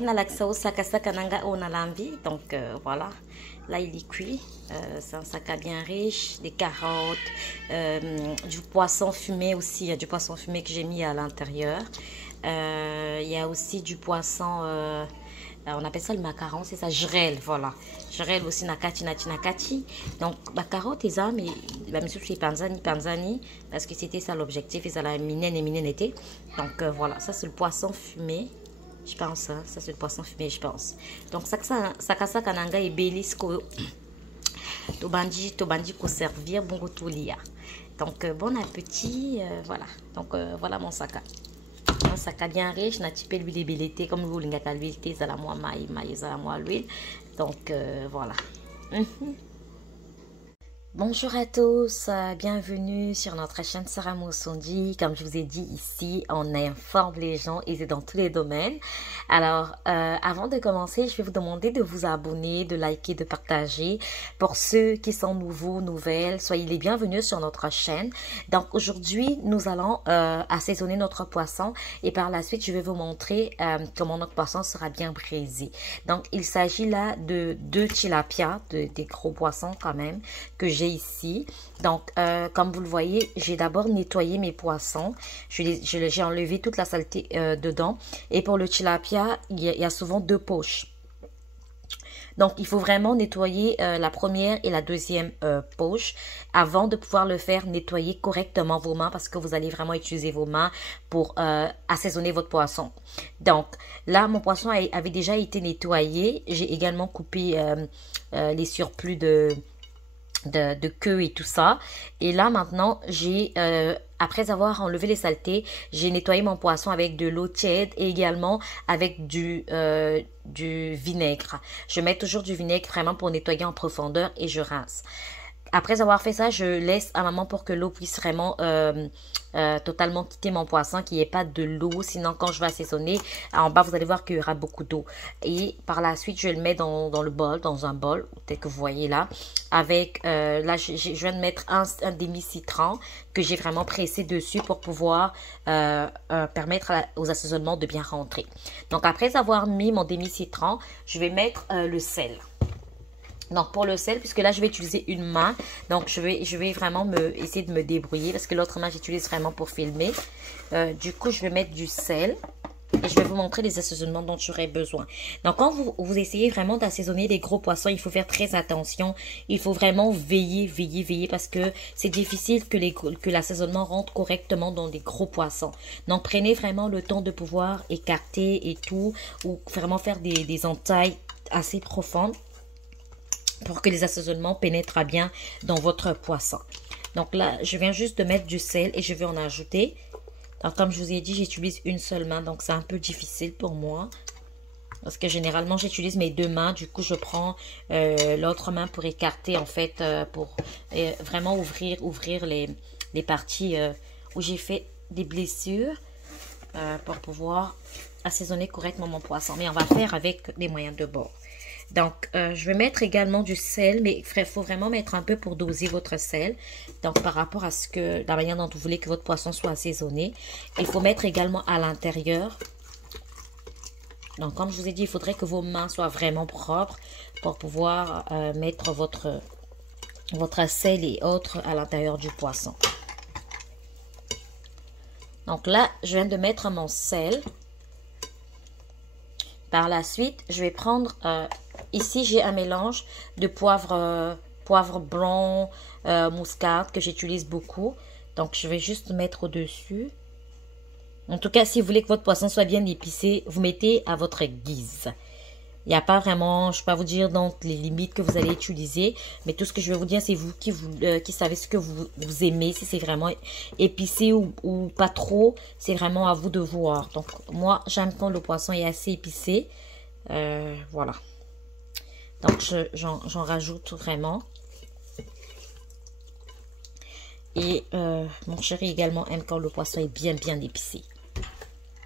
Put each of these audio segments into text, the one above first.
na la sauce sakasaka nanga on a l'envie. Donc voilà, là il est cuit. C'est un sac bien riche, des carottes, du poisson fumé aussi. Il y a du poisson fumé que j'ai mis à l'intérieur. Il y a aussi du poisson, on appelle ça le macaron, c'est ça, jrel, voilà. Jrel aussi nakati nakati. Donc la carotte et mais la monsieur c'est panzani parce que c'était ça l'objectif et ça la minen était. Donc voilà, ça c'est le poisson fumé. Je pense, hein, ça c'est le poisson fumé, je pense. Donc ça kananga et belisco tobandi ko servir bon rotulia. Donc bon appétit, voilà. Donc voilà mon sac. Un sac bien riche, n'a pas l'huile belleté comme vous l'avez l'huile, ça la moi maïs, ça la moi l'huile. Donc voilà. Bonjour à tous, bienvenue sur notre chaîne Sarah Moussondi. Comme je vous ai dit ici, on informe les gens et c'est dans tous les domaines. Alors, avant de commencer, je vais vous demander de vous abonner, de liker, de partager. Pour ceux qui sont nouveaux, nouvelles, soyez les bienvenus sur notre chaîne. Donc aujourd'hui, nous allons assaisonner notre poisson et par la suite, je vais vous montrer comment notre poisson sera bien braisé. Donc, il s'agit là de 2 tilapia, des gros poissons quand même, que j'ai ici. Donc comme vous le voyez, j'ai d'abord nettoyé mes poissons, j'ai enlevé toute la saleté dedans. Et pour le tilapia, il y a souvent 2 poches. Donc, il faut vraiment nettoyer la première et la deuxième poche avant de pouvoir le faire nettoyer correctement vos mains parce que vous allez vraiment utiliser vos mains pour assaisonner votre poisson. Donc, là, mon poisson avait déjà été nettoyé. J'ai également coupé les surplus de queue et tout ça. Et là maintenant j'ai après avoir enlevé les saletés, j'ai nettoyé mon poisson avec de l'eau tiède et également avec du vinaigre. Je mets toujours du vinaigre vraiment pour nettoyer en profondeur et je rince. Après avoir fait ça, je laisse un moment pour que l'eau puisse vraiment totalement quitter mon poisson, qu'il n'y ait pas de l'eau. Sinon, quand je vais assaisonner, en bas, vous allez voir qu'il y aura beaucoup d'eau. Et par la suite, je le mets dans le bol, dans un bol, tel que vous voyez là. Avec, là, je viens de mettre un demi-citron que j'ai vraiment pressé dessus pour pouvoir permettre aux assaisonnements de bien rentrer. Donc, après avoir mis mon demi-citron, je vais mettre le sel. Donc pour le sel, puisque là je vais utiliser une main, donc je vais vraiment essayer de me débrouiller parce que l'autre main j'utilise vraiment pour filmer. Du coup je vais mettre du sel et je vais vous montrer les assaisonnements dont j'aurai besoin. Donc quand vous essayez vraiment d'assaisonner les gros poissons, il faut faire très attention. Il faut vraiment veiller parce que c'est difficile que l'assaisonnement rentre correctement dans les gros poissons. Donc prenez vraiment le temps de pouvoir écarter et tout, ou vraiment faire des entailles assez profondes pour que les assaisonnements pénètrent bien dans votre poisson. Donc là, je viens juste de mettre du sel et je vais en ajouter. Donc comme je vous ai dit, j'utilise une seule main, donc c'est un peu difficile pour moi. Parce que généralement, j'utilise mes 2 mains. Du coup, je prends l'autre main pour écarter, en fait, pour vraiment ouvrir les parties où j'ai fait des blessures pour pouvoir assaisonner correctement mon poisson. Mais on va faire avec les moyens de bord. Donc, je vais mettre également du sel, mais il faut vraiment mettre un peu pour doser votre sel. Donc, par rapport à la manière dont vous voulez que votre poisson soit assaisonné. Il faut mettre également à l'intérieur. Donc, comme je vous ai dit, il faudrait que vos mains soient vraiment propres pour pouvoir mettre votre sel et autres à l'intérieur du poisson. Donc là, je viens de mettre mon sel. Par la suite, je vais prendre, ici j'ai un mélange de poivre blanc, muscade que j'utilise beaucoup. Donc je vais juste mettre au-dessus. En tout cas, si vous voulez que votre poisson soit bien épicé, vous mettez à votre guise. Il n'y a pas vraiment, je ne vais pas vous dire donc les limites que vous allez utiliser, mais tout ce que je vais vous dire, c'est vous qui savez ce que vous aimez, si c'est vraiment épicé ou pas trop, c'est vraiment à vous de voir. Donc moi, j'aime quand le poisson est assez épicé, voilà. Donc j'en rajoute vraiment. Et mon chéri également aime quand le poisson est bien épicé.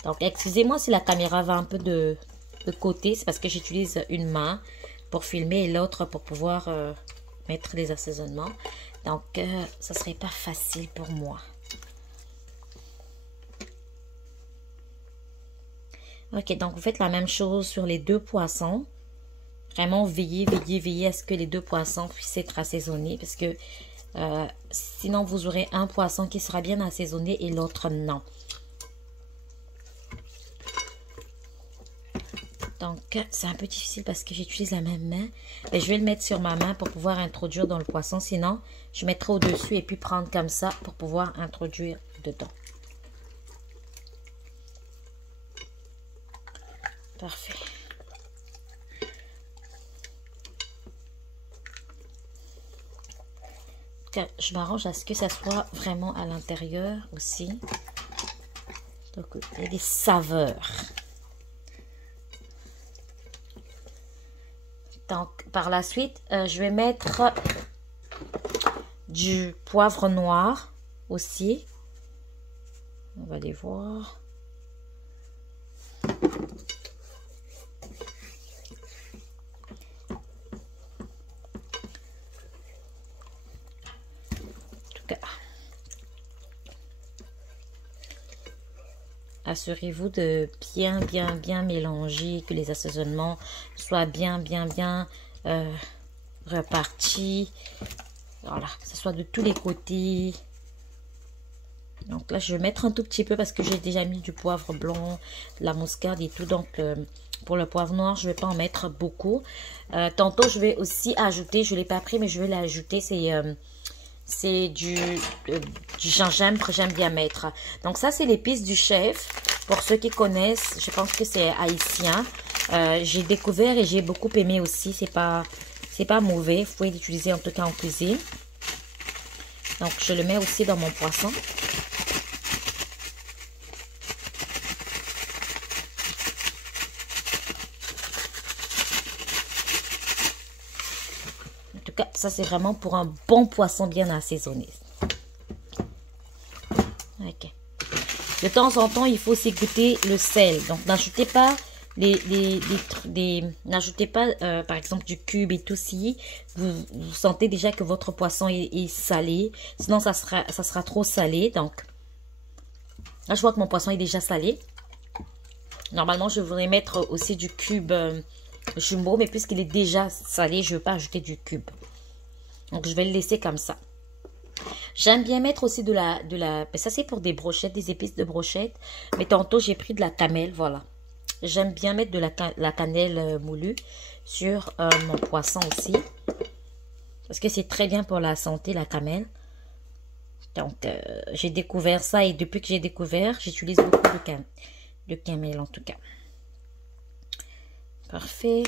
Donc excusez-moi si la caméra va un peu de côté, c'est parce que j'utilise une main pour filmer et l'autre pour pouvoir mettre les assaisonnements. Donc ça serait pas facile pour moi. Ok, donc vous faites la même chose sur les deux poissons. Vraiment, veillez à ce que les deux poissons puissent être assaisonnés parce que sinon vous aurez un poisson qui sera bien assaisonné et l'autre non. Donc, c'est un peu difficile parce que j'utilise la même main. Mais je vais le mettre sur ma main pour pouvoir introduire dans le poisson. Sinon, je mettrai au-dessus et puis prendre comme ça pour pouvoir introduire dedans. Parfait. Je m'arrange à ce que ça soit vraiment à l'intérieur aussi. Donc, il y a des saveurs. Donc, par la suite, je vais mettre du poivre noir aussi. On va les voir. Assurez-vous de bien mélanger, que les assaisonnements soient bien repartis. Voilà, que ce soit de tous les côtés. Donc là, je vais mettre un tout petit peu parce que j'ai déjà mis du poivre blanc, de la muscade et tout. Donc, pour le poivre noir, je ne vais pas en mettre beaucoup. Tantôt, je vais aussi ajouter, je ne l'ai pas pris, mais je vais l'ajouter, c'est du gingembre, j'aime bien mettre. Donc ça, c'est l'épice du chef. Pour ceux qui connaissent, je pense que c'est haïtien. J'ai découvert et j'ai beaucoup aimé aussi. C'est pas mauvais. Vous pouvez l'utiliser en tout cas en cuisine. Donc, je le mets aussi dans mon poisson. Ça, c'est vraiment pour un bon poisson bien assaisonné. Ok. De temps en temps, il faut aussi goûter le sel. Donc, n'ajoutez pas n'ajoutez pas, par exemple, du cube et tout si vous sentez déjà que votre poisson est salé. Sinon, ça sera trop salé. Donc, là, je vois que mon poisson est déjà salé. Normalement, je voudrais mettre aussi du cube jumbo, mais puisqu'il est déjà salé, je ne veux pas ajouter du cube. Donc, je vais le laisser comme ça. J'aime bien mettre aussi de la... Ça, c'est pour des brochettes, des épices de brochettes. Mais tantôt, j'ai pris de la cannelle, voilà. J'aime bien mettre de la cannelle moulue sur mon poisson aussi. Parce que c'est très bien pour la santé, la cannelle. Donc, j'ai découvert ça. Et depuis que j'ai découvert, j'utilise beaucoup de cannelle, en tout cas. Parfait.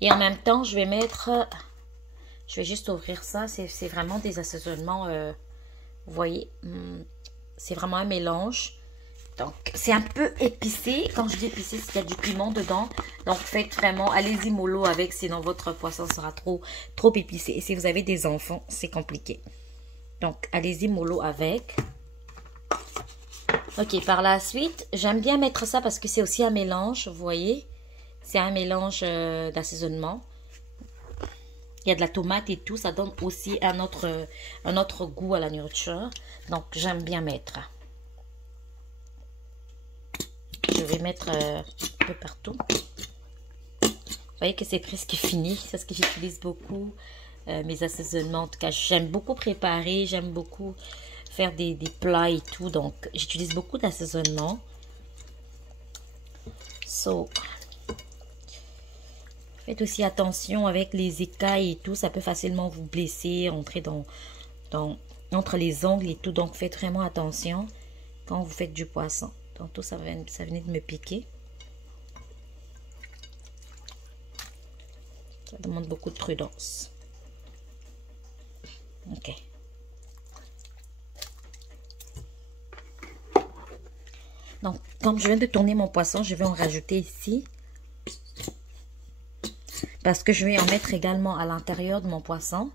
Et en même temps, je vais mettre... Je vais juste ouvrir ça. C'est vraiment des assaisonnements. Vous voyez, c'est vraiment un mélange. Donc, c'est un peu épicé. Quand je dis épicé, c'est qu'il y a du piment dedans. Donc, faites vraiment, allez-y mollo avec. Sinon, votre poisson sera trop épicé. Et si vous avez des enfants, c'est compliqué. Donc, allez-y mollo avec. Ok, par la suite, j'aime bien mettre ça parce que c'est aussi un mélange. Vous voyez, c'est un mélange d'assaisonnement. Il y a de la tomate et tout. Ça donne aussi un autre goût à la nourriture. Donc, j'aime bien mettre. Je vais mettre un peu partout. Vous voyez que c'est presque fini. C'est ce que j'utilise beaucoup. Mes assaisonnements. En tout cas, j'aime beaucoup préparer. J'aime beaucoup faire des plats et tout. Donc, j'utilise beaucoup d'assaisonnement. Faites aussi attention avec les écailles et tout. Ça peut facilement vous blesser, entrer entre les ongles et tout. Donc, faites vraiment attention quand vous faites du poisson. Tantôt, ça venait de me piquer. Ça demande beaucoup de prudence. Ok. Donc, comme je viens de tourner mon poisson, je vais en rajouter ici. Parce que je vais en mettre également à l'intérieur de mon poisson.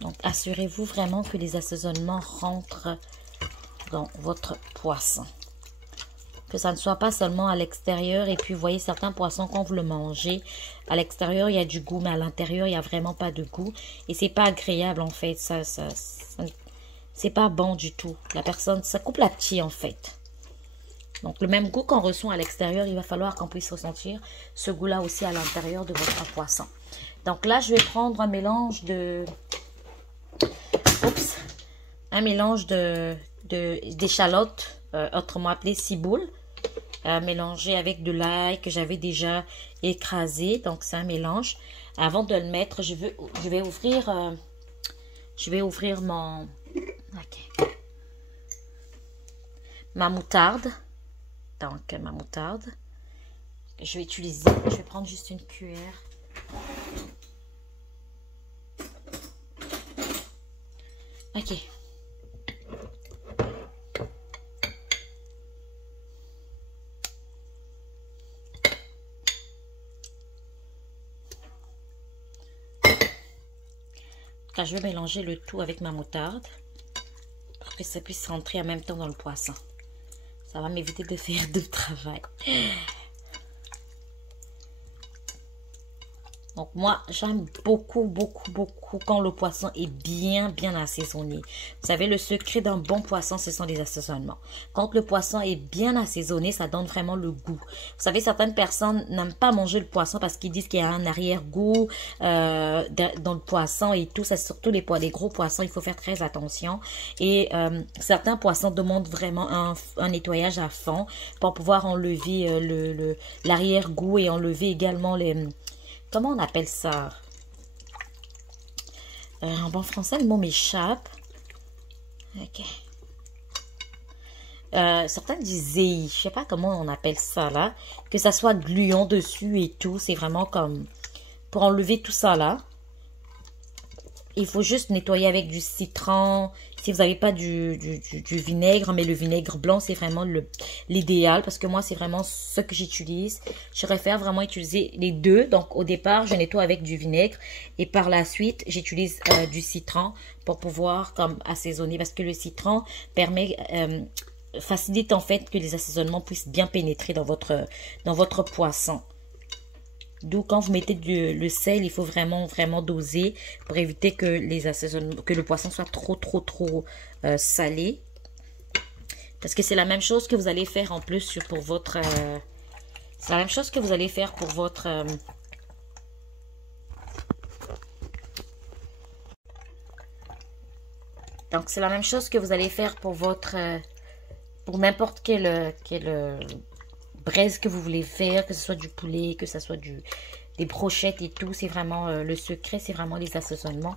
Donc, assurez-vous vraiment que les assaisonnements rentrent dans votre poisson. que ça ne soit pas seulement à l'extérieur. Et puis, vous voyez, certains poissons, quand vous le mangez, à l'extérieur, il y a du goût, mais à l'intérieur, il n'y a vraiment pas de goût. Et c'est pas agréable, en fait. C'est pas bon du tout. La personne, ça coupe l'appétit, en fait. Donc, le même goût qu'on ressent à l'extérieur, il va falloir qu'on puisse ressentir ce goût-là aussi à l'intérieur de votre poisson. Donc là, je vais prendre un mélange de... Oups! Un mélange d'échalotes, autrement appelé ciboule, mélangé avec de l'ail que j'avais déjà écrasé. Donc, c'est un mélange. Avant de le mettre, je vais ouvrir ma moutarde. Donc, ma moutarde. Je vais utiliser. Je vais prendre juste une cuillère. Ok. Là, je vais mélanger le tout avec ma moutarde pour que ça puisse rentrer en même temps dans le poisson. Ça va m'éviter de faire du travail. Donc moi, j'aime beaucoup quand le poisson est bien assaisonné. Vous savez, le secret d'un bon poisson, ce sont les assaisonnements. Quand le poisson est bien assaisonné, ça donne vraiment le goût. Vous savez, certaines personnes n'aiment pas manger le poisson parce qu'ils disent qu'il y a un arrière-goût dans le poisson et tout. C'est surtout les gros poissons, il faut faire très attention. Et certains poissons demandent vraiment un nettoyage à fond pour pouvoir enlever l'arrière-goût et enlever également les... Comment on appelle ça? En bon français, le mot m'échappe. Ok. Certains disent zéi. Je sais pas comment on appelle ça là. Que ça soit gluant dessus et tout. C'est vraiment comme... Pour enlever tout ça là. Il faut juste nettoyer avec du citron. Si vous n'avez pas du vinaigre, mais le vinaigre blanc, c'est vraiment l'idéal. Parce que moi, c'est vraiment ce que j'utilise. Je préfère vraiment utiliser les deux. Donc, au départ, je nettoie avec du vinaigre. Et par la suite, j'utilise du citron pour pouvoir comme assaisonner. Parce que le citron permet... facilite en fait que les assaisonnements puissent bien pénétrer dans votre poisson. D'où quand vous mettez le sel, il faut vraiment doser pour éviter que le poisson soit trop salé. Parce que c'est la même chose que vous allez faire en plus pour votre... c'est la même chose que vous allez faire pour votre... donc c'est la même chose que vous allez faire pour votre... pour n'importe quelle braise que vous voulez faire, que ce soit du poulet, que ce soit des brochettes et tout. C'est vraiment le secret, c'est vraiment les assaisonnements.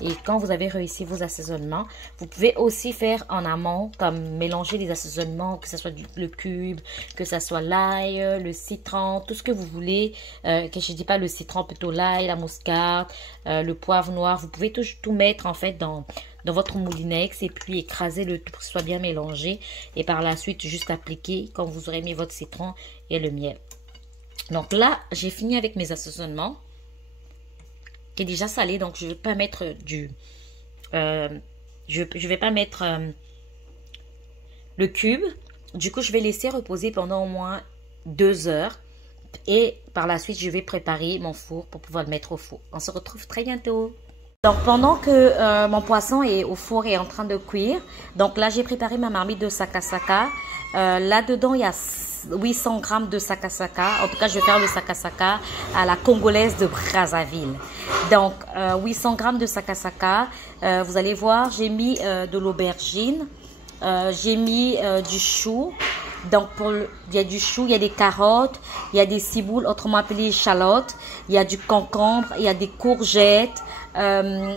Et quand vous avez réussi vos assaisonnements, vous pouvez aussi faire en amont, comme mélanger les assaisonnements, que ce soit le cube, que ce soit l'ail, le citron, tout ce que vous voulez. Que je dis pas le citron, plutôt l'ail, la muscade, le poivre noir. Vous pouvez tout mettre en fait dans votre moulinex et puis écraser le tout pour que ce soit bien mélangé. Et par la suite, juste appliquer quand vous aurez mis votre citron et le miel. Donc là, j'ai fini avec mes assaisonnements. Qui est déjà salé, donc je ne vais pas mettre je vais pas mettre le cube. Du coup, je vais laisser reposer pendant au moins 2 heures. Et par la suite, je vais préparer mon four pour pouvoir le mettre au four. On se retrouve très bientôt. Donc, pendant que mon poisson est au four et est en train de cuire, donc là, j'ai préparé ma marmite de sakasaka. Là-dedans, il y a 800 grammes de sakasaka. En tout cas, je vais faire le sakasaka à la congolaise de Brazzaville. Donc, 800 grammes de sakasaka. Vous allez voir, j'ai mis de l'aubergine. J'ai mis du chou. Donc, il y a du chou, il y a des carottes, il y a des ciboules, autrement appelées échalotes. Il y a du concombre, il y a des courgettes.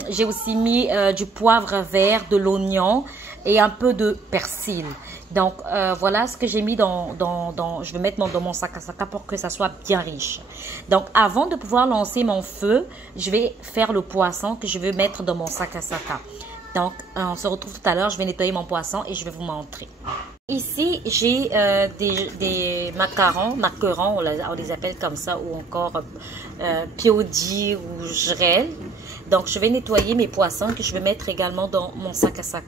J'ai aussi mis du poivre vert, de l'oignon et un peu de persil. Donc, voilà ce que j'ai mis je vais mettre dans mon sakasaka pour que ça soit bien riche. Donc, avant de pouvoir lancer mon feu, je vais faire le poisson que je vais mettre dans mon sakasaka. Donc, on se retrouve tout à l'heure. Je vais nettoyer mon poisson et je vais vous montrer. Ici, j'ai des macarons, on les appelle comme ça, ou encore piodi ou jrel. Donc, je vais nettoyer mes poissons que je vais mettre également dans mon sac à sac.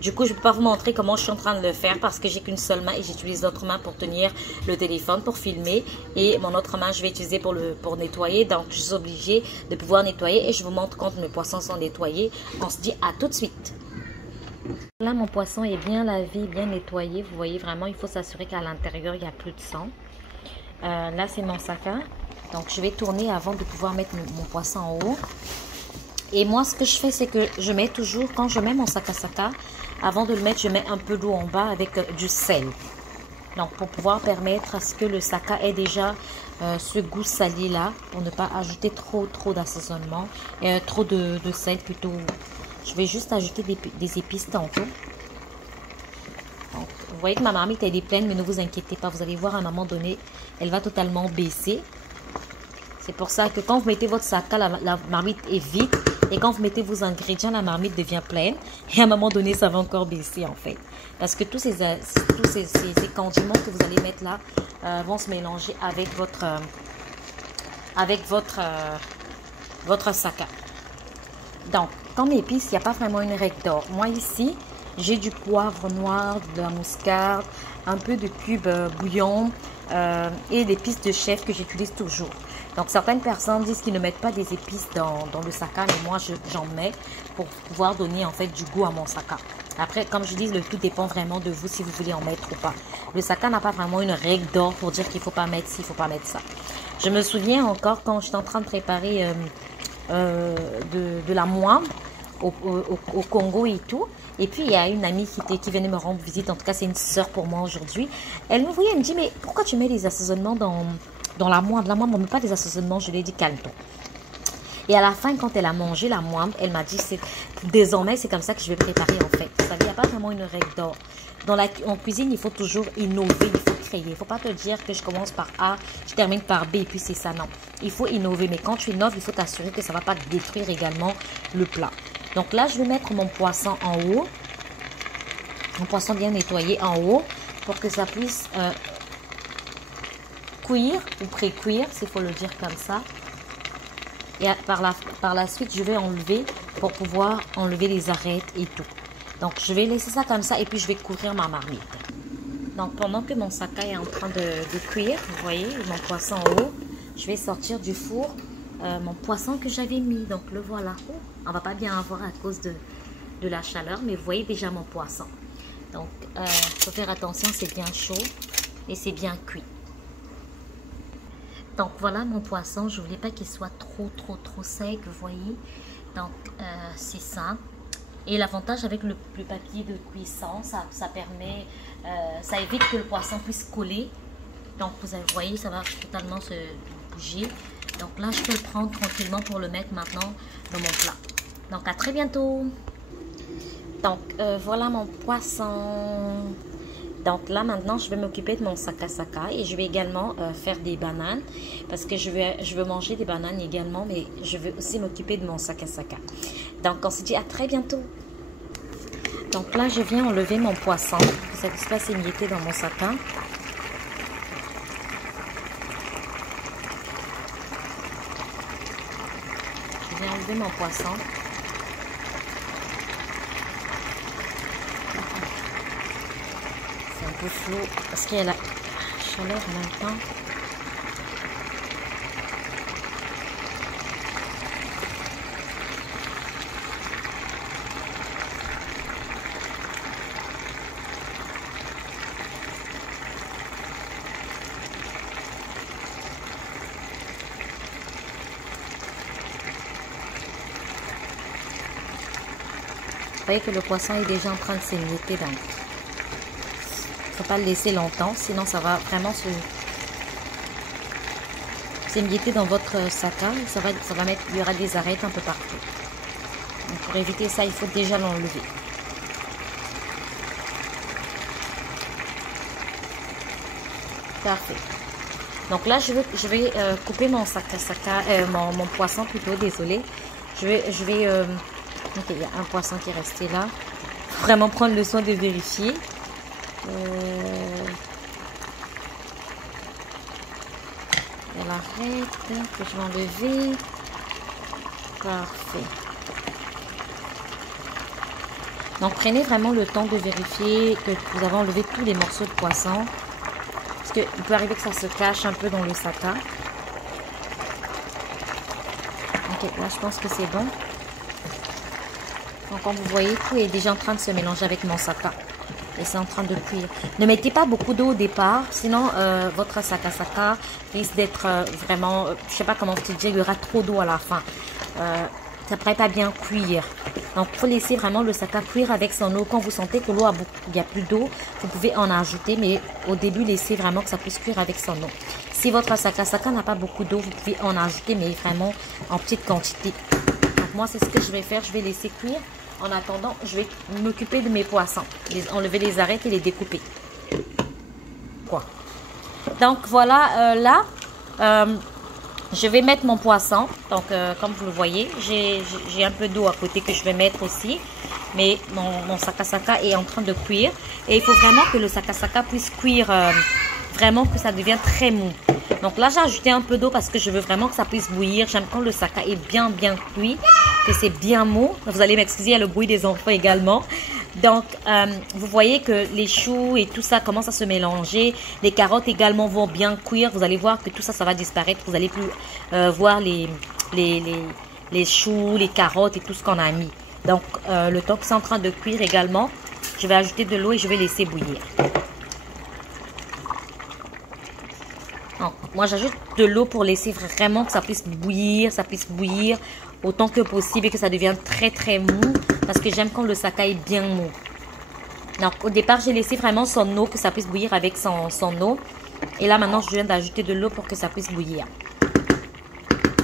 Du coup, je ne peux pas vous montrer comment je suis en train de le faire parce que j'ai qu'une seule main et j'utilise l'autre main pour tenir le téléphone, pour filmer. Et mon autre main, je vais utiliser pour nettoyer. Donc, je suis obligée de pouvoir nettoyer et je vous montre quand mes poissons sont nettoyés. On se dit à tout de suite. Là, mon poisson est bien lavé, bien nettoyé. Vous voyez vraiment, il faut s'assurer qu'à l'intérieur, il n'y a plus de sang. Là, c'est mon sac. Donc, je vais tourner avant de pouvoir mettre mon poisson en haut. Et moi, ce que je fais, c'est que je mets toujours, quand je mets mon sac à sac, avant de le mettre, je mets un peu d'eau en bas avec du sel. Donc, pour pouvoir permettre à ce que le sac ait déjà ce goût salé là, pour ne pas ajouter trop d'assaisonnement, trop de sel plutôt. Je vais juste ajouter des épices tantôt. Donc, vous voyez que ma marmite, elle est pleine, mais ne vous inquiétez pas. Vous allez voir à un moment donné, elle va totalement baisser. C'est pour ça que quand vous mettez votre sac, la marmite est vide. Et quand vous mettez vos ingrédients, la marmite devient pleine. Et à un moment donné, ça va encore baisser en fait. Parce que tous ces condiments que vous allez mettre là vont se mélanger avec votre sac. Donc, comme épice, il n'y a pas vraiment une règle d'or. Moi ici, j'ai du poivre noir, de la muscade, un peu de cube bouillon et l'épice de chef que j'utilise toujours. Donc, certaines personnes disent qu'ils ne mettent pas des épices dans le sac, mais moi, j'en mets pour pouvoir donner en fait du goût à mon sac. Après, comme je dis, le tout dépend vraiment de vous si vous voulez en mettre ou pas. Le sac n'a pas vraiment une règle d'or pour dire qu'il ne faut pas mettre ci, il ne faut pas mettre ça. Je me souviens encore quand j'étais en train de préparer de la moine au Congo et tout. Et puis, il y a une amie qui venait me rendre visite. En tout cas, c'est une sœur pour moi aujourd'hui. Elle me voyait, elle me dit, mais pourquoi tu mets des assaisonnements dans la moine? La moine, on ne met pas des assaisonnements. Je lui ai dit, calme-toi. Et à la fin, quand elle a mangé la moine, elle m'a dit, désormais, c'est comme ça que je vais préparer en fait. Vous savez, il n'y a pas vraiment une règle d'or. En cuisine, il faut toujours innover, il faut créer. Il ne faut pas te dire que je commence par A, je termine par B et puis c'est ça. Non, il faut innover. Mais quand tu innoves, il faut t'assurer que ça ne va pas détruire également le plat. Donc là, je vais mettre mon poisson en haut. Mon poisson bien nettoyé en haut pour que ça puisse cuire ou pré-cuire, s'il faut le dire comme ça. Et par la suite, je vais enlever pour pouvoir enlever les arêtes et tout. Donc, je vais laisser ça comme ça et puis je vais couvrir ma marmite. Donc, pendant que mon sac est en train de cuire, vous voyez, mon poisson en haut, je vais sortir du four mon poisson que j'avais mis. Donc, le voilà. On va pas bien avoir à cause de la chaleur, mais vous voyez déjà mon poisson. Donc, il faut faire attention, c'est bien chaud et c'est bien cuit. Donc, voilà mon poisson. Je ne voulais pas qu'il soit trop sec, vous voyez. Donc, c'est ça. Et l'avantage avec le papier de cuisson, ça permet, ça évite que le poisson puisse coller. Donc, vous voyez, ça va totalement se bouger. Donc là, je peux le prendre tranquillement pour le mettre maintenant dans mon plat. Donc, à très bientôt. Donc, voilà mon poisson. Donc là, maintenant, je vais m'occuper de mon sac à sac et je vais également faire des bananes parce que je veux manger des bananes également, mais je veux aussi m'occuper de mon sac à sac. Donc, on se dit à très bientôt. Donc là, je viens enlever mon poisson. Ça ne puisse pas s'émietter dans mon sac. Je viens enlever mon poisson. C'est un peu flou parce qu'il y a la chaleur en même temps. Vous voyez que le poisson est déjà en train de s'émietter, donc il ne faut pas le laisser longtemps, sinon ça va vraiment s'émietter dans votre sac. Il y aura des arêtes un peu partout. Donc pour éviter ça, il faut déjà l'enlever. Parfait. Donc là, je vais couper mon sac à sac, mon poisson plutôt, désolé. Je vais ok, il y a un poisson qui est resté là. Faut vraiment prendre le soin de vérifier. Il y a l'arête que je vais enlever. Parfait. Donc, prenez vraiment le temps de vérifier que vous avez enlevé tous les morceaux de poisson. Parce qu'il peut arriver que ça se cache un peu dans le saka. Ok, là, je pense que c'est bon. Donc, comme vous voyez, tout est déjà en train de se mélanger avec mon saka. Et c'est en train de cuire. Ne mettez pas beaucoup d'eau au départ, sinon votre saka risque d'être vraiment, je sais pas comment vous dire, il y aura trop d'eau à la fin. Ça ne pourrait pas bien cuire. Donc, il faut laisser vraiment le saka cuire avec son eau. Quand vous sentez que l'eau il n'y a plus d'eau, vous pouvez en ajouter, mais au début, laissez vraiment que ça puisse cuire avec son eau. Si votre saka n'a pas beaucoup d'eau, vous pouvez en ajouter, mais vraiment en petite quantité. Donc, moi, c'est ce que je vais faire. Je vais laisser cuire. En attendant, je vais m'occuper de mes poissons. Enlever les arêtes et les découper. Quoi? Donc, voilà, là, je vais mettre mon poisson. Donc, comme vous le voyez, j'ai un peu d'eau à côté que je vais mettre aussi. Mais mon saka est en train de cuire. Et il faut vraiment que le saka puisse cuire, vraiment que ça devienne très mou. Donc là, j'ai ajouté un peu d'eau parce que je veux vraiment que ça puisse bouillir. J'aime quand le saka est bien cuit, que c'est bien mou. Vous allez m'excuser, il y a le bruit des enfants également. Donc, vous voyez que les choux et tout ça commence à se mélanger. Les carottes également vont bien cuire. Vous allez voir que tout ça, ça va disparaître. Vous allez plus voir les choux, les carottes et tout ce qu'on a mis. Donc, le temps que c'est en train de cuire également, je vais ajouter de l'eau et je vais laisser bouillir. Donc, moi, j'ajoute de l'eau pour laisser vraiment que ça puisse bouillir autant que possible et que ça devienne très mou parce que j'aime quand le saka est bien mou. Donc, au départ, j'ai laissé vraiment son eau, que ça puisse bouillir avec son eau. Et là, maintenant, je viens d'ajouter de l'eau pour que ça puisse bouillir.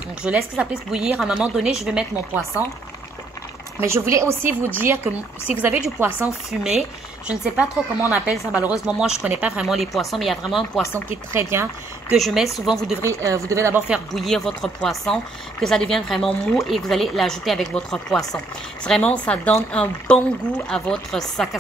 Donc, je laisse que ça puisse bouillir. À un moment donné, je vais mettre mon poisson. Mais je voulais aussi vous dire que si vous avez du poisson fumé, je ne sais pas trop comment on appelle ça. Malheureusement, moi, je ne connais pas vraiment les poissons, mais il y a vraiment un poisson qui est très bien, que je mets souvent. Vous devez d'abord faire bouillir votre poisson, que ça devienne vraiment mou et vous allez l'ajouter avec votre poisson. Vraiment, ça donne un bon goût à votre saka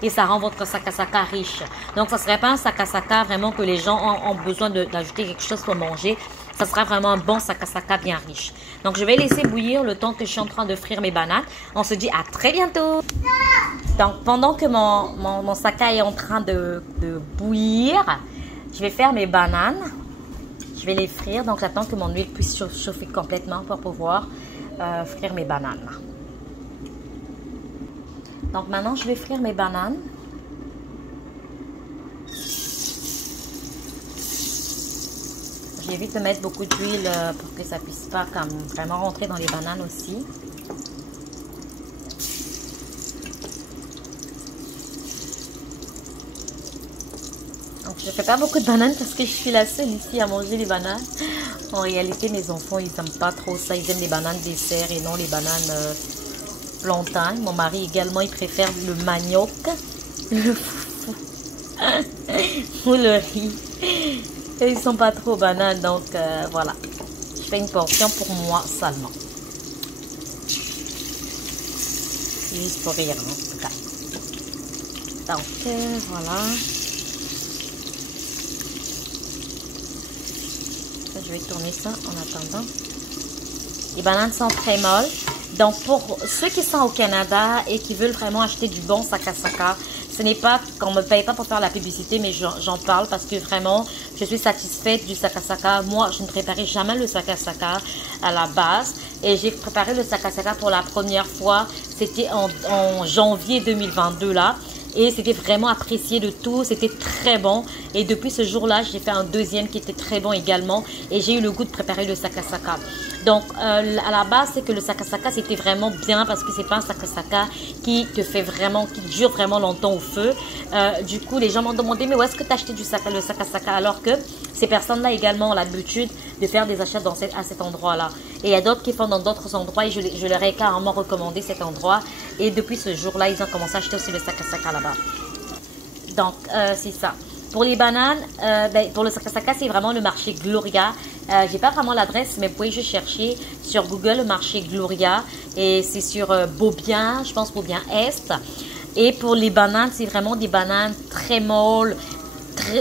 et ça rend votre saka riche. Donc, ça ne serait pas un saka vraiment que les gens ont besoin d'ajouter quelque chose pour manger. Ça sera vraiment un bon saka bien riche. Donc, je vais laisser bouillir le temps que je suis en train de frire mes bananes. On se dit à très bientôt. Donc, pendant que mon saka est en train de bouillir, je vais faire mes bananes. Je vais les frire. Donc, j'attends que mon huile puisse chauffer complètement pour pouvoir frire mes bananes. Donc, maintenant, je vais frire mes bananes. J'évite de mettre beaucoup d'huile pour que ça puisse pas vraiment rentrer dans les bananes aussi. Donc je fais pas beaucoup de bananes parce que je suis la seule ici à manger les bananes. En réalité, mes enfants, ils n'aiment pas trop ça. Ils aiment les bananes dessert et non les bananes plantain. Mon mari également, il préfère le manioc, le foufou ou le riz. Et ils sont pas trop bananes, donc voilà. Je fais une portion pour moi seulement. Juste pour rire, en tout cas. Donc voilà. Je vais tourner ça en attendant. Les bananes sont très molles. Donc pour ceux qui sont au Canada et qui veulent vraiment acheter du bon saka, ce n'est pas qu'on ne me paye pas pour faire la publicité, mais j'en parle parce que vraiment, je suis satisfaite du saka. Moi, je ne préparais jamais le saka à la base. Et j'ai préparé le saka pour la première fois. C'était en janvier 2022 là. Et c'était vraiment apprécié de tout. C'était très bon. Et depuis ce jour-là, j'ai fait un deuxième qui était très bon également. Et j'ai eu le goût de préparer le saka. Donc, à la base, c'est que le saka, c'était vraiment bien parce que c'est pas un saka qui te fait vraiment, qui dure vraiment longtemps au feu. Du coup, les gens m'ont demandé, mais où est-ce que tu as acheté le saka? Alors que ces personnes-là également ont l'habitude de faire des achats à cet endroit-là. Et il y a d'autres qui font dans d'autres endroits et je leur ai carrément recommandé cet endroit. Et depuis ce jour-là, ils ont commencé à acheter aussi le saka là-bas. Donc, c'est ça. Pour les bananes, pour le saka, c'est vraiment le marché Gloria. J'ai pas vraiment l'adresse, mais vous pouvez juste chercher sur Google le marché Gloria. Et c'est sur Beaubien, je pense Beaubien Est. Et pour les bananes, c'est vraiment des bananes très molles,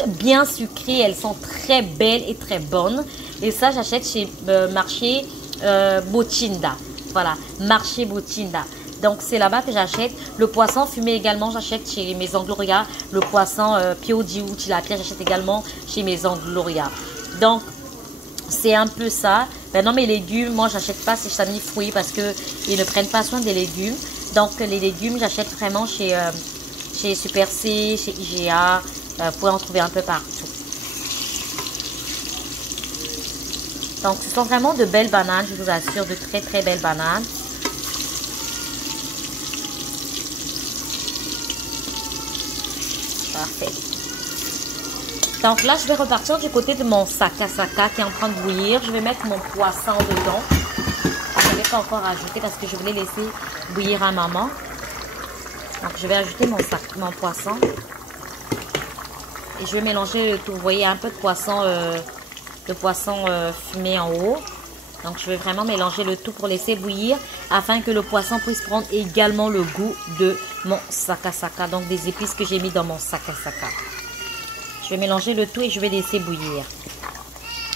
bien sucrées. Elles sont très belles et très bonnes. Et ça, j'achète chez marché Bochinda. Voilà, marché Bochinda. Donc c'est là-bas que j'achète. Le poisson fumé également, j'achète chez Maison Gloria. Le poisson Pio Diou Tilapia, j'achète également chez Maison Gloria. Donc c'est un peu ça. Maintenant mes légumes, moi j'achète pas ces amis fruits parce que ils ne prennent pas soin des légumes. Donc les légumes, j'achète vraiment chez Super C, chez IGA. Vous pouvez en trouver un peu partout. Donc ce sont vraiment de belles bananes, je vous assure, de très très belles bananes. Parfait. Donc là, je vais repartir du côté de mon saka qui est en train de bouillir. Je vais mettre mon poisson dedans. Je ne l'ai pas encore ajouté parce que je voulais laisser bouillir un moment. Donc je vais ajouter mon poisson. Et je vais mélanger le tout. Vous voyez, un peu de poisson, fumé en haut. Donc je vais vraiment mélanger le tout pour laisser bouillir afin que le poisson puisse prendre également le goût de mon saka. Donc des épices que j'ai mis dans mon saka. Je vais mélanger le tout et je vais laisser bouillir.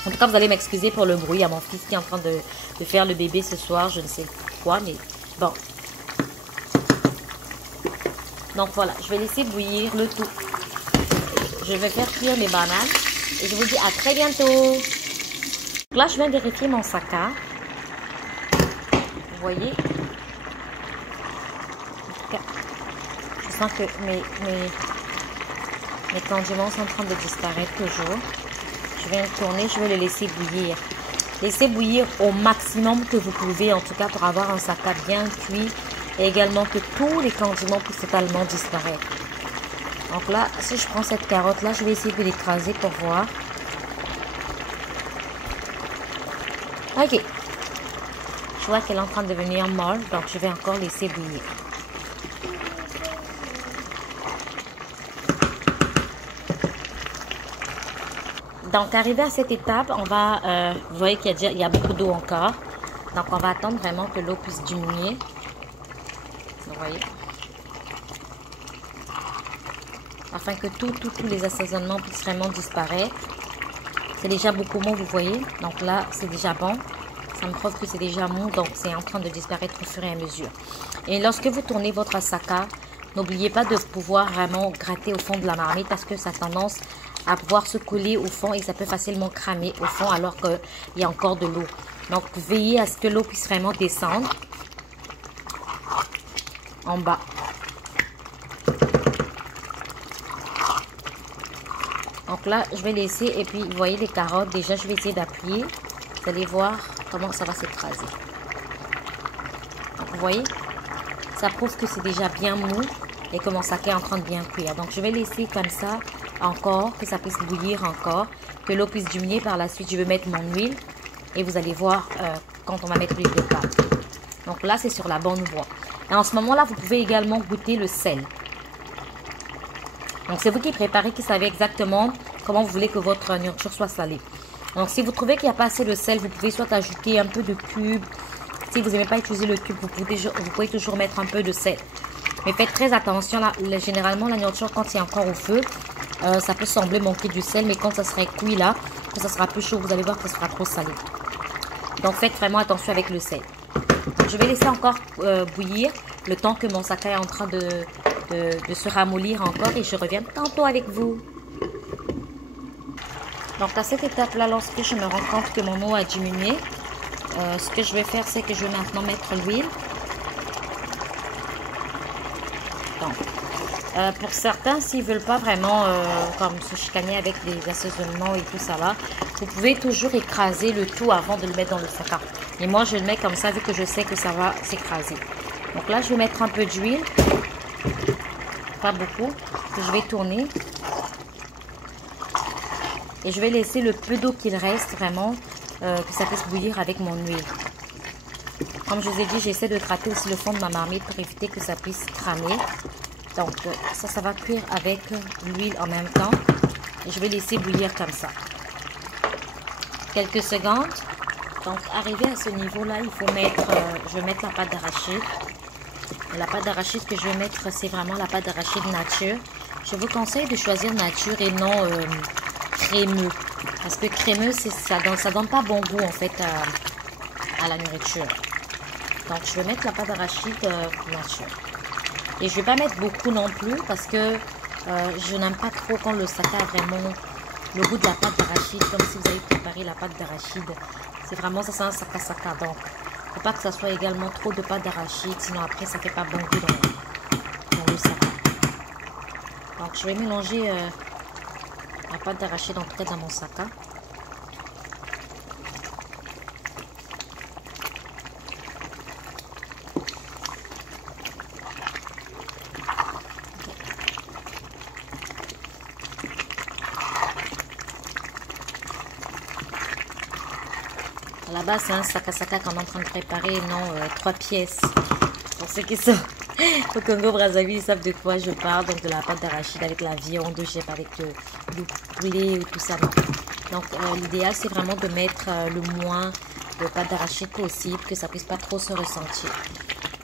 En tout cas, vous allez m'excuser pour le bruit. Il y a mon fils qui est en train de faire le bébé ce soir. Je ne sais quoi, mais bon. Donc voilà, je vais laisser bouillir le tout. Je vais faire cuire mes bananes. Et je vous dis à très bientôt. Là, je viens vérifier mon saka. Vous voyez? En tout cas, je sens que mes condiments sont en train de disparaître toujours. Je vais le tourner, je vais le laisser bouillir. Laissez bouillir au maximum que vous pouvez, en tout cas pour avoir un saka bien cuit. Et également que tous les condiments puissent totalement disparaître. Donc là, si je prends cette carotte là, je vais essayer de l'écraser pour voir. Ok. Je vois qu'elle est en train de devenir molle, donc je vais encore laisser bouillir. Donc, arrivé à cette étape, on va, vous voyez qu'il y a beaucoup d'eau encore. Donc, on va attendre vraiment que l'eau puisse diminuer. Vous voyez. Afin que tous les assaisonnements puissent vraiment disparaître. C'est déjà beaucoup mou, vous voyez. Donc là, c'est déjà bon. Ça me prouve que c'est déjà mou, donc c'est en train de disparaître au fur et à mesure. Et lorsque vous tournez votre saka, n'oubliez pas de pouvoir vraiment gratter au fond de la marmite parce que ça a tendance à pouvoir se coller au fond et ça peut facilement cramer au fond alors qu'il y a encore de l'eau. Donc veillez à ce que l'eau puisse vraiment descendre en bas. Donc là, je vais laisser, et puis vous voyez les carottes, déjà je vais essayer d'appuyer. Vous allez voir comment ça va s'écraser. Donc vous voyez, ça prouve que c'est déjà bien mou et que mon saké est en train de bien cuire. Donc je vais laisser comme ça encore, que ça puisse bouillir encore, que l'eau puisse diminuer. Par la suite, je vais mettre mon huile et vous allez voir quand on va mettre l'huile de palme. Donc là, c'est sur la bonne voie. Et en ce moment-là, vous pouvez également goûter le sel. Donc, c'est vous qui préparez, qui savez exactement comment vous voulez que votre nourriture soit salée. Donc, si vous trouvez qu'il n'y a pas assez de sel, vous pouvez soit ajouter un peu de cube. Si vous n'aimez pas utiliser le cube, vous pouvez toujours mettre un peu de sel. Mais faites très attention. Là, généralement, la nourriture, quand il est encore au feu, ça peut sembler manquer du sel. Mais quand ça sera cuit là, que ça sera plus chaud, vous allez voir que ça sera trop salé. Donc, faites vraiment attention avec le sel. Donc, je vais laisser encore bouillir le temps que mon saké est en train de se ramollir encore et je reviens tantôt avec vous. Donc à cette étape là, lorsque je me rends compte que mon eau a diminué, ce que je vais faire, c'est que je vais maintenant mettre l'huile. Donc pour certains, s'ils ne veulent pas vraiment comme se chicaner avec des assaisonnements et tout ça là, vous pouvez toujours écraser le tout avant de le mettre dans le saké. Et moi je le mets comme ça vu que je sais que ça va s'écraser. Donc là je vais mettre un peu d'huile. Pas beaucoup, que je vais tourner et je vais laisser le peu d'eau qu'il reste vraiment que ça puisse bouillir avec mon huile. Comme je vous ai dit, j'essaie de gratter aussi le fond de ma marmite pour éviter que ça puisse cramer. Donc ça va cuire avec l'huile en même temps et je vais laisser bouillir comme ça quelques secondes. Donc arrivé à ce niveau là, il faut mettre je vais mettre la pâte d'arachide. La pâte d'arachide que je vais mettre, c'est vraiment la pâte d'arachide nature. Je vous conseille de choisir nature et non crémeux. Parce que crémeux, ça donne pas bon goût en fait à la nourriture. Donc je vais mettre la pâte d'arachide nature. Et je vais pas mettre beaucoup non plus parce que je n'aime pas trop quand le saka a vraiment le goût de la pâte d'arachide, comme si vous avez préparé la pâte d'arachide. C'est vraiment ça, c'est un saka. Donc il ne faut pas que ça soit également trop de pâte d'arachide, sinon après ça fait pas bon goût dans le saka. Donc je vais mélanger la pâte d'arachide en tout cas dans mon saka. À la base, c'est un saka qu'on est en train de préparer, non 3 pièces. Pour ceux qui sont au Congo-Brazzaville, ils savent de quoi je parle. Donc, de la pâte d'arachide avec la viande, je sais pas, avec le poulet ou tout ça. Donc, l'idéal, c'est vraiment de mettre le moins de pâte d'arachide possible, que ça puisse pas trop se ressentir.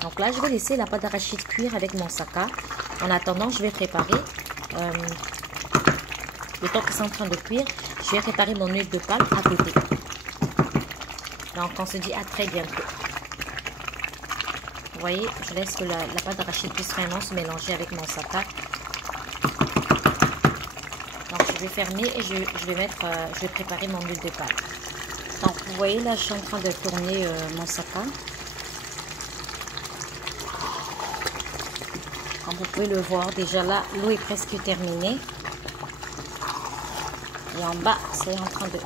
Donc là, je vais laisser la pâte d'arachide cuire avec mon saka. En attendant, je vais préparer, le temps que c'est en train de cuire, je vais préparer mon huile de palme à côté. Donc, on se dit à très bientôt. Vous voyez, je laisse que la pâte d'arachide puisse vraiment se mélanger avec mon saka. Donc, je vais fermer et je vais préparer mon huile de palme. Donc, vous voyez, là, je suis en train de tourner mon saka. Comme vous pouvez le voir, déjà là, l'eau est presque terminée. Et en bas, c'est en train de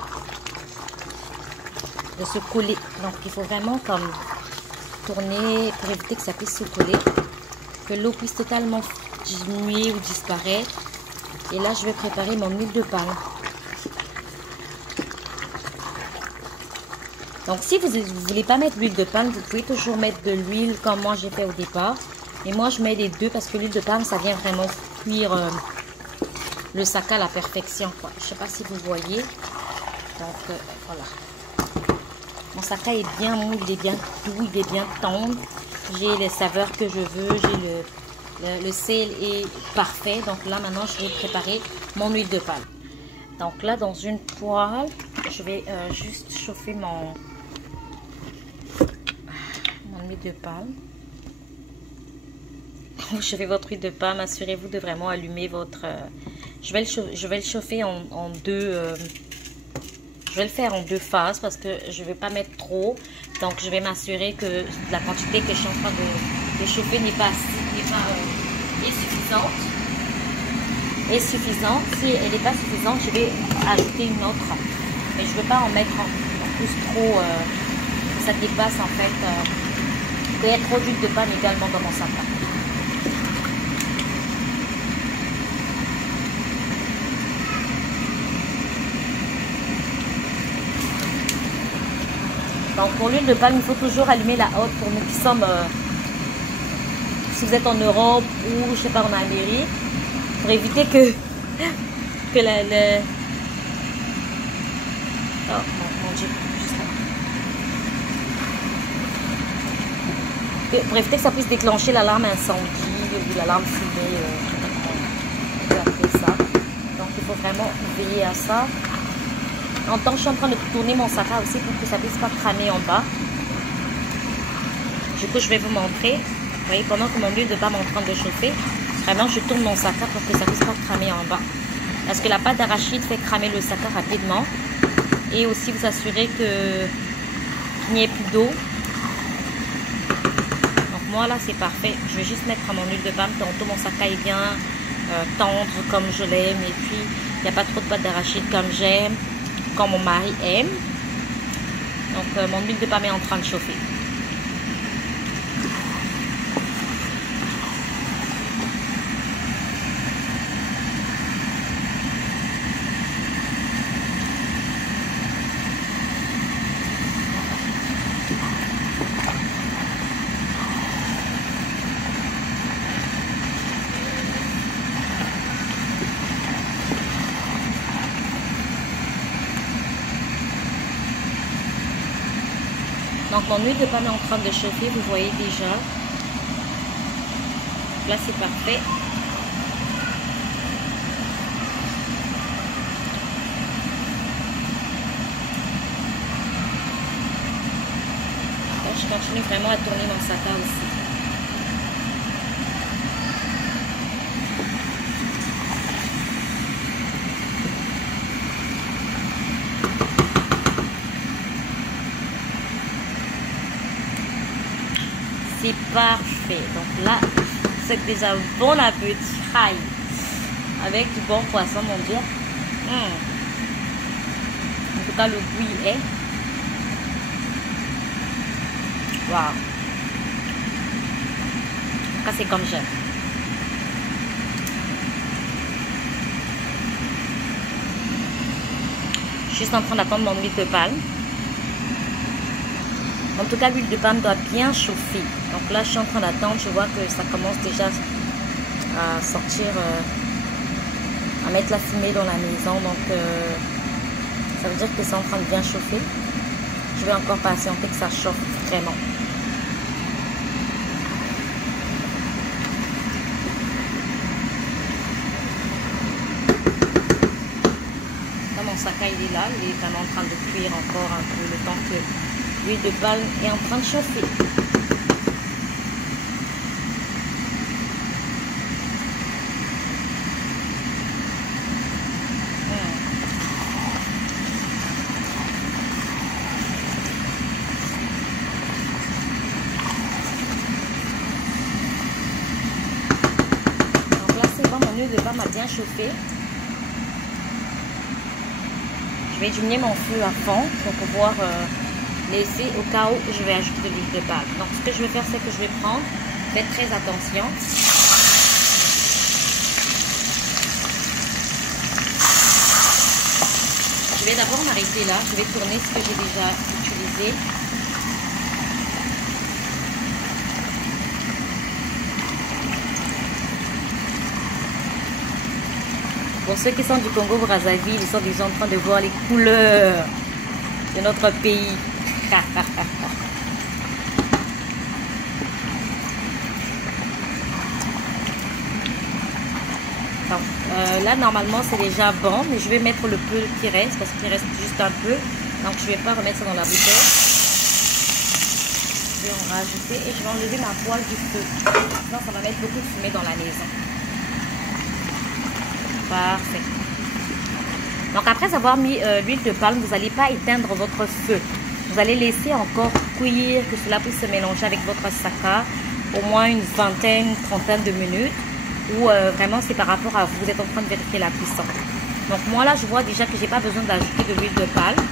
se coller. Donc il faut vraiment comme tourner pour éviter que ça puisse se coller, que l'eau puisse totalement diminuer ou disparaître. Et là je vais préparer mon huile de palme. Donc si vous ne voulez pas mettre l'huile de palme, vous pouvez toujours mettre de l'huile comme moi j'ai fait au départ. Et moi je mets les deux parce que l'huile de palme ça vient vraiment cuire le saka à la perfection, quoi. Je sais pas si vous voyez. Donc voilà. Mon saka est bien mou, il est bien doux, il est bien tendre. J'ai les saveurs que je veux, j'ai le sel est parfait. Donc là maintenant je vais préparer mon huile de palme. Donc là dans une poêle, je vais juste chauffer mon huile de palme. Vous chauffez votre huile de palme, assurez-vous de vraiment allumer votre... je vais le chauffer en deux... je vais le faire en deux phases parce que je ne vais pas mettre trop. Donc, je vais m'assurer que la quantité que je suis en train de chauffer n'est pas suffisante. Si elle n'est pas suffisante, je vais ajouter une autre. Mais je ne veux pas en mettre en plus trop. Que ça dépasse en fait. Il peut y avoir trop d'huile de palme également dans mon saka. Donc pour l'huile de palme, il faut toujours allumer la haute pour nous qui sommes, si vous êtes en Europe ou je sais pas en Amérique, pour éviter que oh mon Dieu, juste là. Pour éviter que ça puisse déclencher l'alarme incendie ou l'alarme fumée, on peut appeler ça. Donc il faut vraiment veiller à ça. En même temps, je suis en train de tourner mon saka aussi pour que ça ne puisse pas cramer en bas. Du coup, je vais vous montrer. Vous voyez, pendant que mon huile de palme est en train de chauffer, vraiment, je tourne mon saka pour que ça ne puisse pas cramer en bas. Parce que la pâte d'arachide fait cramer le saka rapidement. Et aussi vous assurer qu'il n'y ait plus d'eau. Donc moi, là, c'est parfait. Je vais juste mettre mon huile de palme. Tantôt, mon saka est bien tendre comme je l'aime. Et puis, il n'y a pas trop de pâte d'arachide comme j'aime. Quand mon mari aime. Donc mon huile de palme est en train de chauffer. Donc mon huile de palme est en train de chauffer, vous voyez déjà. Là c'est parfait. continue vraiment à tourner mon saka aussi. C'est parfait. Donc là, c'est déjà bon appétit. Aïe. Avec du bon poisson, mon Dieu. En tout cas, le goût est. Waouh. Ça, c'est comme j'aime. Je suis juste en train d'attendre mon huile de palme. En tout cas, l'huile de palme doit bien chauffer. Donc là, je suis en train d'attendre. Je vois que ça commence déjà à sortir, à mettre la fumée dans la maison. Donc, ça veut dire que c'est en train de bien chauffer. Je vais encore patienter que ça chauffe vraiment. Là, mon saka, il est là. Il est vraiment en train de cuire encore un peu le temps que l'huile de palme est en train de chauffer. Donc là, c'est bon, mon huile de palme a bien chauffé. Je vais diminuer mon feu à fond pour pouvoir laisser au cas où je vais ajouter de l'huile de palme. Donc ce que je vais faire, c'est que je vais prendre, faites très attention. Je vais d'abord m'arrêter là, je vais tourner ce que j'ai déjà utilisé. Pour ceux qui sont du Congo-Brazzaville, ils sont déjà en train de voir les couleurs de notre pays. Donc, là, normalement, c'est déjà bon, mais je vais mettre le peu qui reste, parce qu'il reste juste un peu. Donc, je ne vais pas remettre ça dans la bouteille. Je vais en rajouter et je vais enlever ma poêle du feu. Sinon, ça va mettre beaucoup de fumée dans la maison. Parfait. Donc après avoir mis l'huile de palme, vous n'allez pas éteindre votre feu. Vous allez laisser encore cuire, que cela puisse se mélanger avec votre saka au moins une vingtaine, trentaine de minutes. Ou vraiment c'est par rapport à vous, vous êtes en train de vérifier la cuisson. Donc moi là je vois déjà que j'ai pas besoin d'ajouter de l'huile de palme.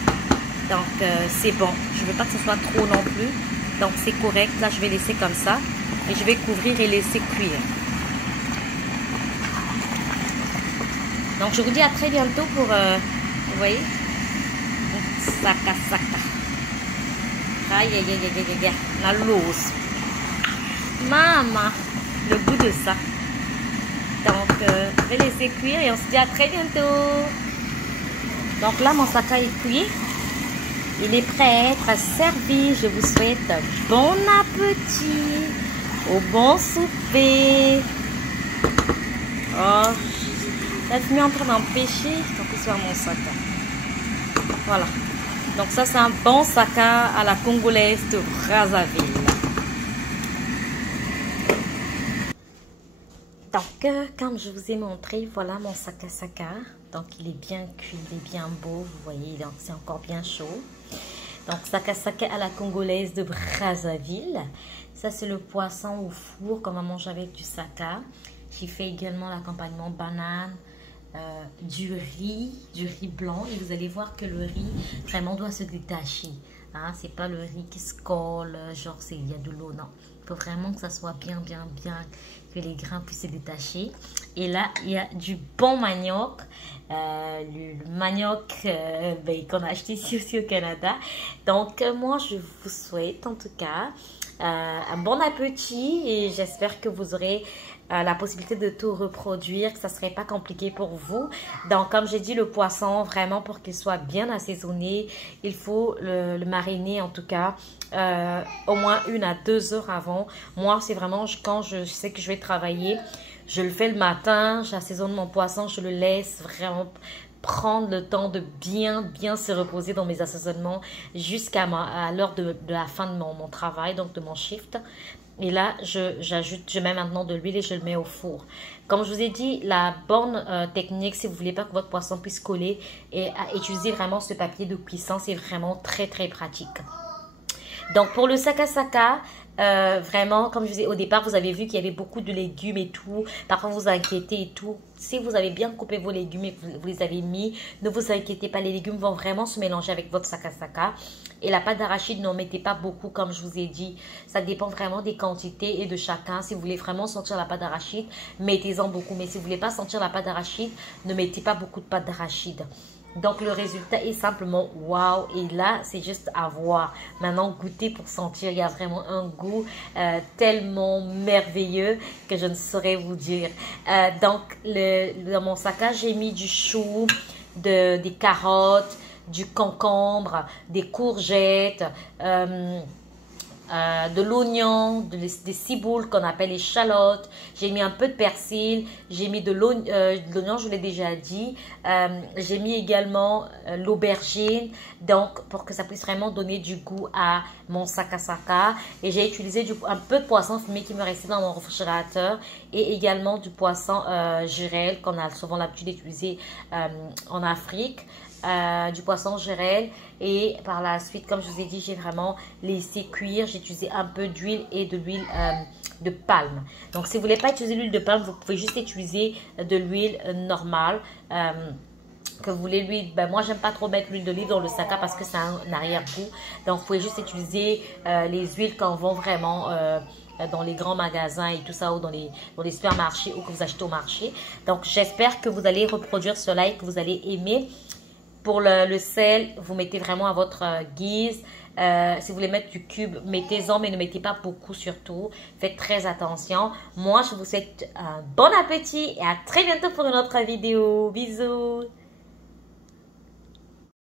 Donc c'est bon. Je ne veux pas que ce soit trop non plus. Donc c'est correct. Là je vais laisser comme ça. Et je vais couvrir et laisser cuire. Donc je vous dis à très bientôt pour, vous voyez, saka. Aïe, aïe, aïe, aïe, aïe, aïe, la l'os. Maman, le goût de ça. Donc je vais laisser cuire et on se dit à très bientôt. Donc là, mon saka est cuit. Il est prêt à être servi. Je vous souhaite bon appétit, au bon souper. Oh, la fumée est en train d'empêcher qu'on puisse voir mon saka. Voilà. Donc ça, c'est un bon saka à la congolaise de Brazzaville. Donc, comme je vous ai montré, voilà mon saka. Donc, il est bien cuit, il est bien beau. Vous voyez, donc c'est encore bien chaud. Donc, saka à la congolaise de Brazzaville. Ça, c'est le poisson au four qu'on va manger avec du saka. J'ai fait également l'accompagnement banane, du riz blanc. Et vous allez voir que le riz vraiment doit se détacher. Hein? C'est pas le riz qui se colle, genre il y a de l'eau, non. Il faut vraiment que ça soit bien, que les grains puissent se détacher. Et là, il y a du bon manioc. Le manioc qu'on a acheté ici au Canada. Donc, moi, je vous souhaite en tout cas un bon appétit. Et j'espère que vous aurez la possibilité de tout reproduire, que ça ne serait pas compliqué pour vous. Donc, comme j'ai dit, le poisson, vraiment, pour qu'il soit bien assaisonné, il faut le mariner en tout cas au moins 1 à 2 heures avant. Moi, c'est vraiment quand je sais que je vais travailler, je le fais le matin, j'assaisonne mon poisson, je le laisse vraiment prendre le temps de bien se reposer dans mes assaisonnements jusqu'à l'heure de la fin de mon travail, donc de mon shift. Et là, je mets maintenant de l'huile et je le mets au four. Comme je vous ai dit, la bonne technique, si vous voulez pas que votre poisson puisse coller, et à utiliser vraiment ce papier de cuisson, c'est vraiment très pratique. Donc pour le sakasaka, vraiment, comme je vous ai au départ, vous avez vu qu'il y avait beaucoup de légumes et tout. Parfois vous inquiétez et tout. Si vous avez bien coupé vos légumes et que vous les avez mis, ne vous inquiétez pas, les légumes vont vraiment se mélanger avec votre sakasaka. Et la pâte d'arachide, n'en mettez pas beaucoup comme je vous ai dit. Ça dépend vraiment des quantités et de chacun. Si vous voulez vraiment sentir la pâte d'arachide, mettez-en beaucoup. Mais si vous ne voulez pas sentir la pâte d'arachide, ne mettez pas beaucoup de pâte d'arachide. Donc le résultat est simplement waouh, et là c'est juste à voir. Maintenant goûtez pour sentir, il y a vraiment un goût tellement merveilleux que je ne saurais vous dire. Donc dans mon sac, j'ai mis du chou, des carottes, du concombre, des courgettes, de l'oignon, des ciboules qu'on appelle les chalotes. J'ai mis un peu de persil, j'ai mis de l'oignon, je vous l'ai déjà dit. J'ai mis également l'aubergine, donc pour que ça puisse vraiment donner du goût à mon sakasaka. Et j'ai utilisé un peu de poisson fumé qui me restait dans mon réfrigérateur et également du poisson girelle qu'on a souvent l'habitude d'utiliser en Afrique. Du poisson girelle, et par la suite, comme je vous ai dit, j'ai vraiment laissé cuire. J'ai utilisé un peu d'huile et de l'huile de palme. Donc si vous voulez pas utiliser l'huile de palme, vous pouvez juste utiliser de l'huile normale que vous voulez. L'huile, ben moi j'aime pas trop mettre l'huile d'olive dans le saka parce que c'est un arrière-goût. Donc vous pouvez juste utiliser les huiles qu'on vend vraiment dans les grands magasins et tout ça, ou dans les supermarchés, ou que vous achetez au marché. Donc j'espère que vous allez reproduire cela et que vous allez aimer. Pour le sel, vous mettez vraiment à votre guise. Si vous voulez mettre du cube, mettez-en, mais ne mettez pas beaucoup surtout. Faites très attention. Moi, je vous souhaite un bon appétit et à très bientôt pour une autre vidéo. Bisous!